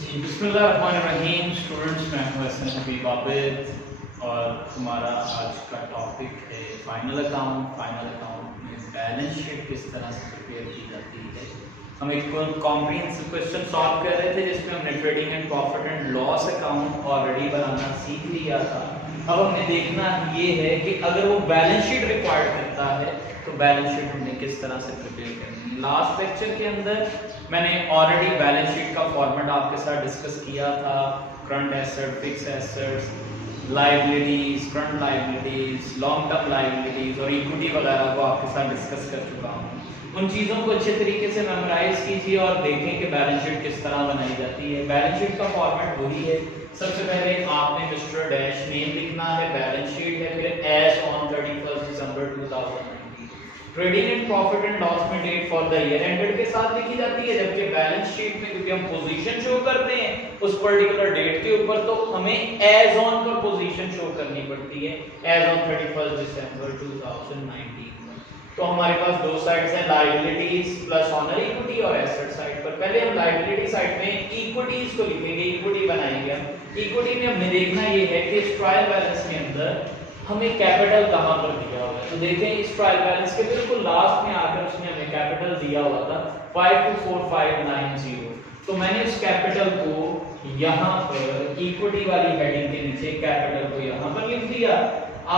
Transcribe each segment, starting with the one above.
जी बिस्मिल्लाहिर्रहमानिर्रहीम। स्टूडेंट्स, मैं हूँ हसन हबीब आबिद और हमारा आज का टॉपिक है फाइनल अकाउंट। फाइनल अकाउंट में बैलेंस शीट किस तरह से प्रिपेयर की जाती है। हम एक कॉम्प्रिहेंसिव क्वेश्चन सॉल्व कर रहे थे जिसमें हमने trading and profit and loss account already बनाना सीख लिया था। अब हमें देखना ये है कि अगर वो बैलेंस शीट रिक्वायर्ड करता है तो बैलेंस शीट हमने किस तरह से प्रिपेयर करनी है। लास्ट लेक्चर के अंदर मैंने ऑलरेडी बैलेंस शीट का फॉर्मेट आपके साथ डिस्कस किया था। Current asset, fix assets, liabilities, current liabilities, long term liabilities और इक्विटी वगैरह को आपके साथ डिस्कस कर चुका हूँ। उन चीज़ों को अच्छे तरीके से मेमोराइज कीजिए और देखें कि बैलेंस शीट किस तरह बनाई जाती है। बैलेंस शीट का फॉर्मेट वही है। सबसे पहले आपने मिस्टर डैश नेम लिखना है, बैलेंस शीट है, फिर as on 31 December 2019। Trading and profit and loss में date for the year ended के साथ लिखी जाती है, जबकि बैलेंस शीट में क्योंकि हम पोजीशन शो करते हैं उस पर्टिकुलर डेट के ऊपर, तो हमें एज ऑन पर पोजीशन शो करनी पड़ती है, एज ऑन 31 दिसंबर 2019। तो हमारे पास दो साइड्स हैं, लायबिलिटीज प्लस ऑनर इक्विटी और एसेट साइड पर। पहले हम लायबिलिटी साइड में इक्विटीज को लिखेंगे, इक्विटी बनाएंगे हम। इक्विटी में हमें देखना ये है कि इस ट्रायल बैलेंस के अंदर हमें कैपिटल कहां पर दिया हुआ है। तो देखें इस ट्रायल बैलेंस के बिल्कुल लास्ट में आकर उसने हमें कैपिटल दिया हुआ था 524590। तो मैंने उस कैपिटल को यहां पर इक्विटी वाली हेडिंग के नीचे कैपिटल को यहां पर लिख दिया।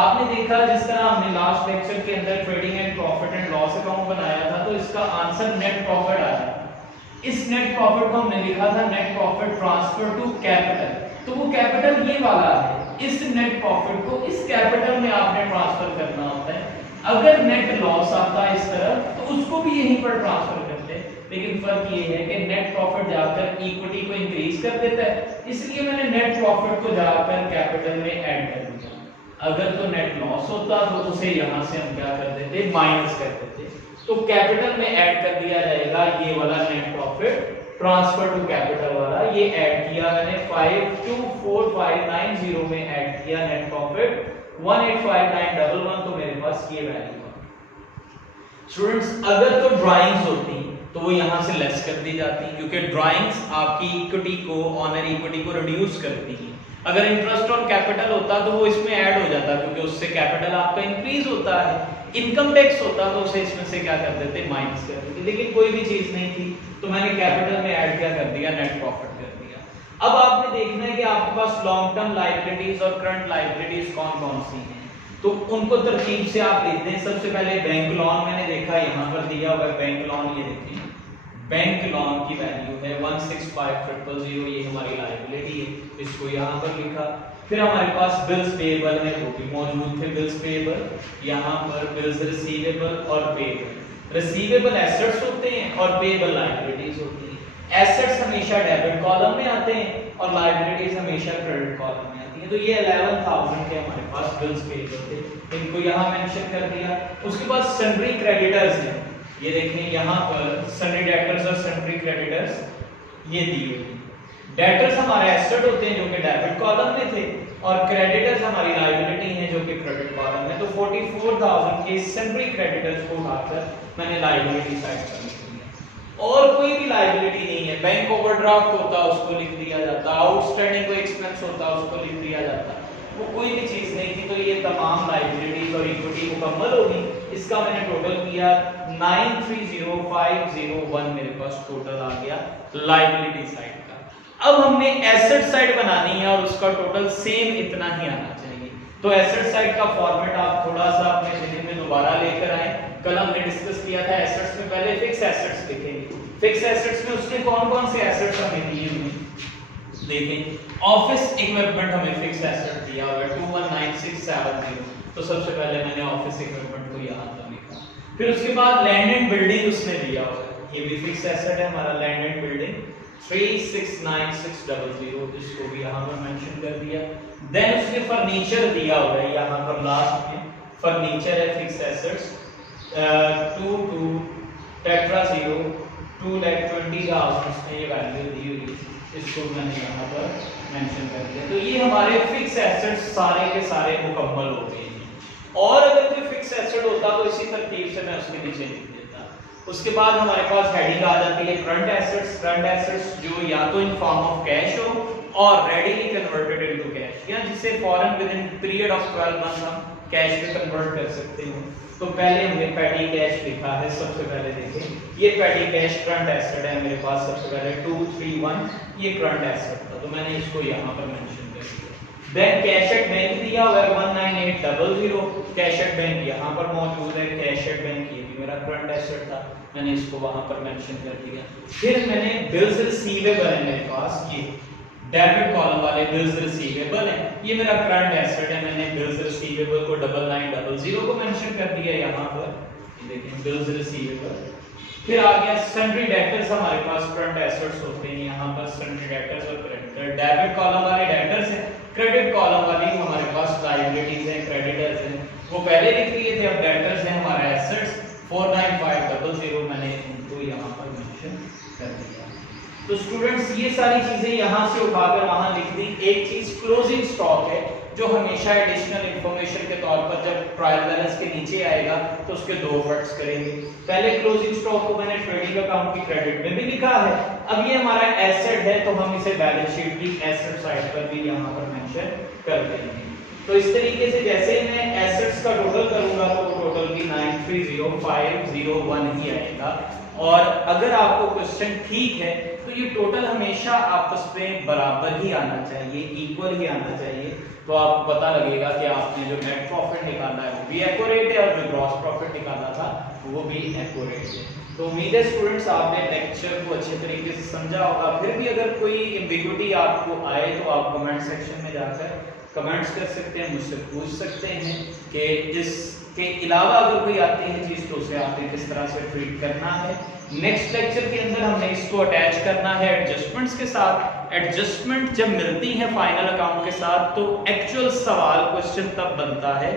आपने देखा जिस तरह हमने लास्ट लेक्चर के अंदर trading and profit and loss account बनाया था, तो इसका आंसर नेट प्रॉफिट आया। इस नेट प्रॉफिट को हमने लिखा था net profit transfer to capital. तो वो कैपिटल ये वाला है। इस नेट प्रॉफिट को इस कैपिटल में आपने ट्रांसफर करना होता है। अगर नेट लॉस आता है इस तरफ तो उसको भी यहीं पर ट्रांसफर करते हैं, लेकिन फर्क ये है कि नेट प्रॉफिट जाकर इक्विटी को इंक्रीज कर देता है, इसलिए मैंने नेट प्रॉफिट को जाकर कैपिटल में ऐड कर दिया। अगर तो नेट लॉस होता तो उसे यहां से हम क्या कर देते, माइनस कर देते। तो कैपिटल में ऐड कर दिया जाएगा ये वाला net profit transfer to capital वाला। ये ऐड किया मैंने 524590 में ऐड किया नेट प्रॉफिट 185911, तो मेरे पास ये वैल्यू है। स्टूडेंट्स, अगर तो ड्राइंग्स होती तो वो यहां से लेस कर दी जाती, क्योंकि ड्राइंग्स आपकी इक्विटी को, ऑनर इक्विटी को रिड्यूस करती है। अगर इंटरेस्ट और कैपिटल होता तो वो इसमें ऐड हो जाता, क्योंकि उससे कैपिटल आपका इंक्रीज होता है। इनकम टैक्स होता तो उसे इसमें से क्या कर देते, माइनस कर देते, लेकिन कोई भी चीज नहीं थी तो मैंने कैपिटल में ऐड क्या कर दिया, नेट प्रॉफिट कर दिया। अब आपने देखना है कि आपके पास लॉन्ग टर्म लायबिलिटीज और करंट लायबिलिटीज कौन कौन सी हैं, तो उनको तरतीब से आप लिखते हैं। सबसे पहले बैंक लोन मैंने देखा यहां पर दिया हुआ है, बैंक लोन ये देखिए, बैंक लोन की वैल्यू है 165000, ये हमारी लायबिलिटी है, इसको यहां पर लिखा। फिर हमारे पास बिल्स पेएबल है, वो भी मौजूद थे बिल्स पेएबल, यहां पर बिल्स रिसीवेबल और पेएबल। रिसीवेबल एसेट्स होते हैं और पेएबल लायबिलिटीज होती हैं। एसेट्स हमेशा डेबिट कॉलम में आते हैं और लायबिलिटीज हमेशा क्रेडिट कॉलम में आती हैं। तो ये 11000 के हमारे पास बिल्स पेएबल थे, इनको यहां मेंशन कर दिया। उसके बाद सन्ड्री क्रेडिटर्स हैं, ये देखें यहां पर सन्ड्री डेटर्स और सन्ड्री क्रेडिटर्स ये दी हुई है। डेटर्स हमारे एसेट होते हैं जो कि डेबिट कॉलम में थे और क्रेडिटर्स हमारी लायबिलिटी हैं जो कि क्रेडिट कॉलम में। तो 44000 के सन्ड्री क्रेडिटर्स को उठाकर मैंने लायबिलिटी साइड पर लिख दिया। और कोई भी लायबिलिटी नहीं है, बैंक ओवरड्राफ्ट होता उसको लिख दिया जाता, आउटस्टैंडिंग कोई एक्सपेंस होता उसको लिख दिया जाता, वो कोई भी चीज नहीं थी। तो ये तमाम लायबिलिटीज और इक्विटी मुकम्मल होगी। इसका मैंने टोटल किया 930501, मेरे पास टोटल आ गया लायबिलिटी साइड का। अब हमने एसेट साइड बनानी है और उसका टोटल सेम इतना ही आना चाहिए। तो एसेट साइड का फॉर्मेट आप थोड़ा सा अपने ज़हन में दोबारा लेकर आए। कल हमने डिस्कस किया था एसेट्स में पहले फिक्स एसेट्स लिखेंगे। फिक्स एसेट्स में उसने कौन कौन से एसेट्स हमें दिए हुए देखें। ऑफिस इक्विपमेंट हमें फिक्स एसेट दिया हुआ है 219670, तो सबसे पहले मैंने ऑफिस इक्विपमेंट को यहां पर लिखा। फिर उसके बाद लैंड एंड बिल्डिंग उसने दिया हुआ है, ये भी फिक्स एसेट है हमारा लैंड एंड बिल्डिंग 369600, इसको भी यहां पर मेंशन कर दिया। देन उसने फर्नीचर दिया हुआ है यहां पर लास्ट में, फर्नीचर है फिक्स एसेट्स 22 टेट्रा 0 2,20,000 उसने ये वैल्यू दी हुई है, इसको मैंने यहाँ पर मेंशन कर दिया। तो ये हमारे फिक्स एसेट्स सारे के सारे मुकम्मल हो गए हैं। और अगर कोई फिक्स एसेट होता तो इसी तरतीब से मैं उसके नीचे लिख देता। उसके बाद हमारे पास हेडिंग आ जाती है करंट एसेट्स जो या तो इन फॉर्म ऑफ कैश हो और रेडीली कन्वर्टेड इनटू कैश, या जिसे फॉरन within period of 12 month हम कैश में कन्वर्ट कर सकते हैं। तो पहले हमने पेटी कैश लिखा है, सबसे पहले देखें ये पेटी कैश करंट एसेट है मेरे पास, सबसे पहले 231 ये करंट एसेट था, तो मैंने इसको यहाँ पर मेंशन कर दिया। देन कैश एट बैंक दिया हुआ है 19800, कैश एट बैंक यहाँ पर मौजूद है, कैश एट बैंक ये भी मेरा करंट एसेट था, मैंने इसको वहां पर मेंशन कर दिया। फिर मैंने बिल्स रिसीवेबल है मेरे पास, ये डेबिट कॉलम वाले बिल्स रिसीवेबल है, ये मेरा करंट एसेट है, मैंने बिल्स रिसीवेबल को 9900 को मेंशन कर दिया यहाँ पर, ये देखिए बिल्स रिसीवेबल। फिर आ गया सन्ड्री डेटर्स, हमारे पास करंट एसेट्स होते हैं यहाँ पर सन्ड्री डेटर्स और क्रेडिटर। डेबिट कॉलम वाले डेटर्स हैं, क्रेडिट कॉलम वाली हमारे पास लायबिलिटीज हैं, क्रेडिटर्स हैं, वो पहले लिख लिए थे, अब डेटर्स हैं हमारा एसेट्स 49500, मैंने इनको यहाँ पर मेंशन कर दिया। तो स्टूडेंट्स ये सारी चीजें यहाँ से उठाकर वहां लिख दी। एक चीज क्लोजिंग स्टॉक है जो हमेशा एडिशनल इंफॉर्मेशन के तौर पर जब ट्रायल बैलेंस के नीचे आएगा तो उसके दो पार्ट्स करेंगे। पहले क्लोजिंग स्टॉक को मैंने ट्रेडिंग अकाउंट की क्रेडिट में भी लिखा है, अब ये हमारा एसेट है तो हम इसे बैलेंस शीट की एसेट साइड पर भी यहाँ पर मेंशन कर देंगे। तो इस तरीके से जैसे मैं एसेट्स का टोटल करूंगा तो टोटल की 930501 ही आएगा। और अगर आपको क्वेश्चन ठीक है तो ये टोटल हमेशा आपस में बराबर ही आना चाहिए, इक्वल ही आना चाहिए, तो आपको पता लगेगा कि आपने जो नेट प्रॉफिट निकाला है वो भी एक्यूरेट है और जो ग्रॉस प्रॉफिट निकाला था वो भी एक्यूरेट है। तो उम्मीद है स्टूडेंट्स आपने लेक्चर को अच्छे तरीके से समझा होगा। फिर भी अगर कोई एम्बिग्युइटी आपको आए तो आप कमेंट सेक्शन में जाकर कमेंट्स कर सकते हैं, मुझसे पूछ सकते हैं कि इसके अलावा अगर कोई आती है चीज तो उसे आपने किस तरह से ट्रीट करना है। नेक्स्ट लेक्चर के अंदर हमने इसको अटैच करना है एडजस्टमेंट्स के साथ। एडजस्टमेंट जब मिलती है फाइनल अकाउंट के साथ तो एक्चुअल सवाल क्वेश्चन तब बनता है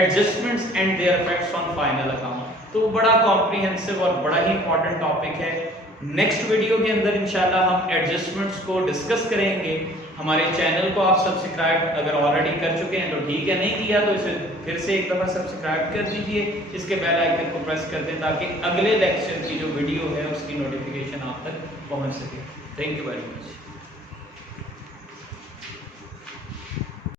adjustments and there effects on final account. तो बड़ा कॉम्प्रिहेंसिव और बड़ा ही इंपॉर्टेंट टॉपिक है। नेक्स्ट वीडियो के अंदर इंशाल्लाह हम एडजस्टमेंट्स को डिस्कस करेंगे। हमारे चैनल को आप सब्सक्राइब अगर ऑलरेडी कर चुके हैं तो ठीक है, नहीं किया तो इसे फिर से एक दफ़ा सब्सक्राइब कर दीजिए, इसके बेल आइकन को प्रेस कर दें ताकि अगले लेक्चर की जो वीडियो है उसकी नोटिफिकेशन आप तक पहुंच सके। Thank you very much.